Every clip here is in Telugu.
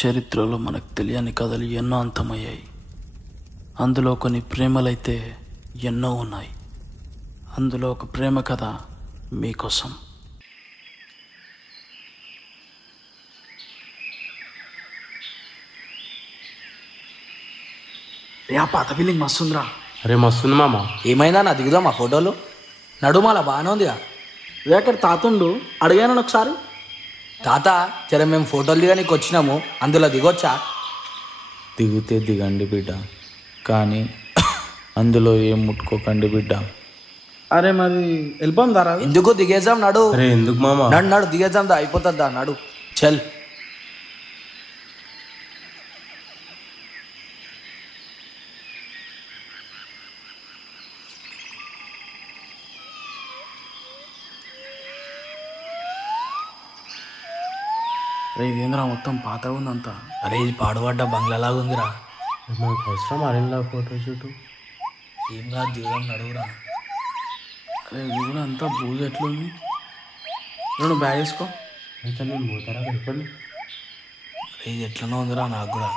చరిత్రలో మనకు తెలియని కథలు ఎన్నో అంతమయ్యాయి. అందులో కొన్ని ప్రేమలైతే ఎన్నో ఉన్నాయి. అందులో ఒక ప్రేమ కథ మీకోసం. పాత బిల్లింగ్ మస్తుందిరా. అరే మస్తుంది మామ. ఏమైందా నా దిగుదామా ఫోటోలు? నడుమాల బాగానే ఉందిగా. వేకర్ తాతుండు అడిగాను ఒకసారి. తాత జర మేము ఫోటోలు దిగడానికి వచ్చినాము, అందులో దిగొచ్చా? దిగితే దిగండి బిడ్డ, కానీ అందులో ఏం ముట్టుకోకండి బిడ్డ. అరే మరి వెళ్ళిపోం దారా. ఎందుకు దిగేద్దాం, నడు. అరే ఎందుకు మామ? నడు నడు దిగేద్దాం దా, అయిపోతుంది దా, నడు చల్. అరే ఇదేంద్రా మొత్తం పాతగా ఉందంతా. అరే ఇది పాడుపడ్డ బంగ్లాలాగా ఉందిరా. మనకు అవసరం అరేంలా ఫోటో షూట్. ఏం కాదు దిగుదాం, నడువురా. అరే ఇది కూడా అంతా బూజు ఎట్లుంది. నువ్వు బ్యాగ్ వేసుకో. అయితే నేను పోతారా వెళ్ళిపోండి. అరే ఇది ఎట్లనో ఉందిరా నాకు కూడా.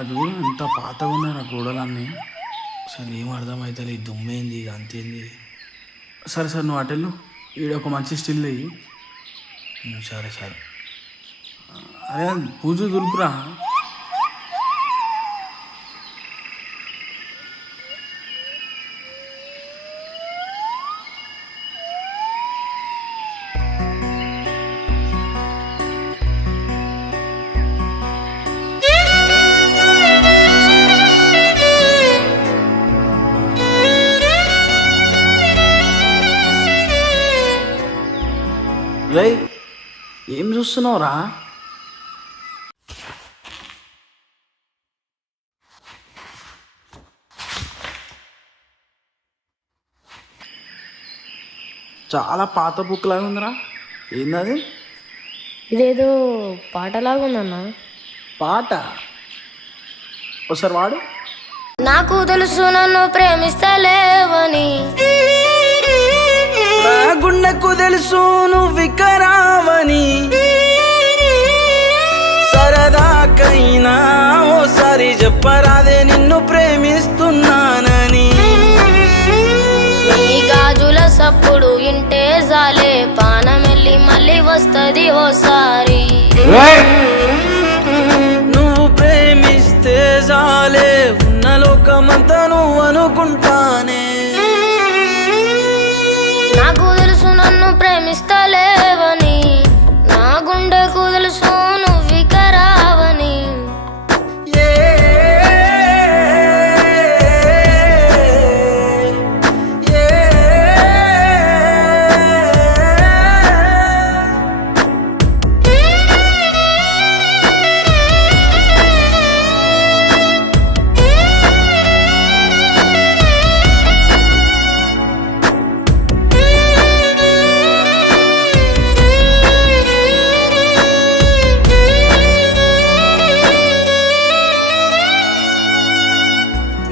అది కూడా ఎంత పాతగా ఉన్నాయి నా గోడలన్నీ. అసలు ఏం అర్థమవుతుంది, ఈ దుమ్మేంది ఇది అంతేంది. సరే సరే నువ్వు అటెళ్ళు, ఈడ ఒక మంచి స్టిల్ అయ్యి. సరే సరే. అరే పూజ దులుపురా. రేయ్ ఏం చూస్తున్నావురా? చాలా పాత బుక్ లాగా ఉందిరా. ఏందది? ఇదేదో పాటలాగా ఉందన్న. పాట ఒకసారి వాడు. నాకు తెలుసు నన్ను ప్రేమిస్తలేవని, నా గుండెకు తెలుసు నువ్వు వికరావని, సరదాకైనా ఓసారి చెప్పరాదే నిన్ను ప్రేమిస్తున్నానని. నీ గాజుల సప్పుడు ఇంటే జాలే, పానమెల్లి మళ్ళీ వస్తది ఓసారి. నువ్వు ప్రేమిస్తే జాలే, ఉన్న లోకమంతా నువ్వు అనుకుంటానే. నాకు తెలుసు నన్ను ప్రేమిస్తలేవని, నా గుండెకు తెలుసు నువ్వు వికరావని.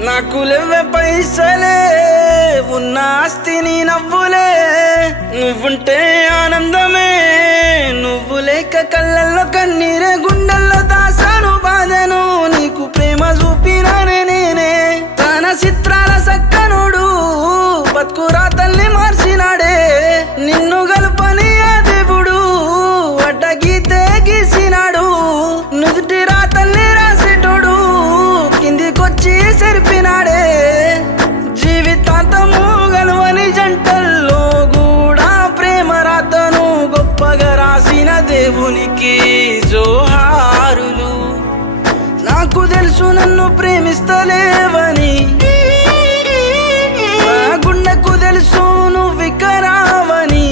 నాకు లేవే పైసలే, ఉన్న ఆస్తిని నవ్వులే, నువ్వుంటే ఆనందమే, నువ్వు లేక కళ్ళల్లో కన్నీరే, గుండెల్లో దాసాను బాధను, నీకు ప్రేమ చూపినానే నేనే. తన చిత్రాల సక్కనుడు బతుకురా తల్లి మార్చినాడే, నిన్ను గలుపని ఆ దేవుడు అడ్డ గీతే గీసినాడు. నుదుటి రా తల్లి రాసేటోడు కిందికొచ్చి సెరిపినాడే. జీవితాంతము గలవని జంటల్లో కూడా ప్రేమ రాతను గొప్పగా రాసిన దేవునికి జోహారులు. నాకు తెలుసు నన్ను ప్రేమిస్తలేవని, నా గుండెకు తెలుసు నువ్వు వికరావని.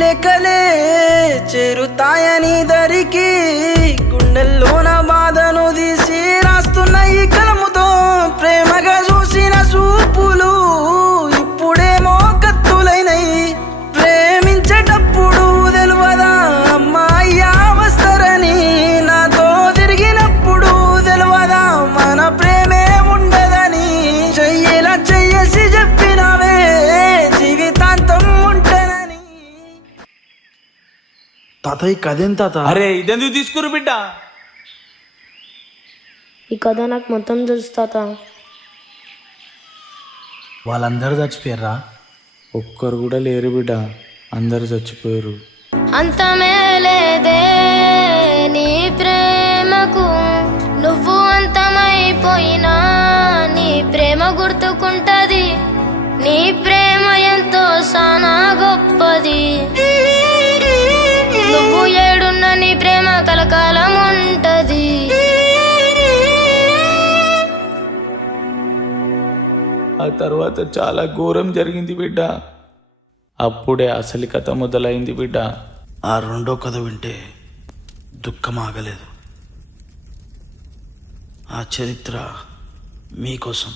లేఖలే చేరుతాయని దరికి, గుండెల్లో నా బాధను తీసి రాస్తున్న ఈ కలముతో ప్రేమగా చూసి తాత ఈ కదేం తాత? అరే ఇదెందుకు తీసుకురు బిడ్డ? ఈ కథ నాకు మొత్తం తెలుసు తాత. వాళ్ళందరూ చచ్చిపోయారా? ఒక్కరు కూడా లేరు బిడ్డ, అందరు చచ్చిపోయారు. అంతమే లేదే నీ ప్రేమకు, నువ్వు అంతమైపోయినా నీ ప్రేమ గుర్తుకుంటది. నీ ప్రేమ ఎంతో సానా గొప్పది. నువ్వు ఏడున్న నీ ప్రేమ కలకాలం ఉంటది. ఆ తర్వాత చాలా ఘోరం జరిగింది బిడ్డ. అప్పుడే అసలు కథ మొదలైంది బిడ్డ. ఆ రెండో కథ వింటే దుఃఖం ఆగలేదు. ఆ చరిత్ర మీకోసం.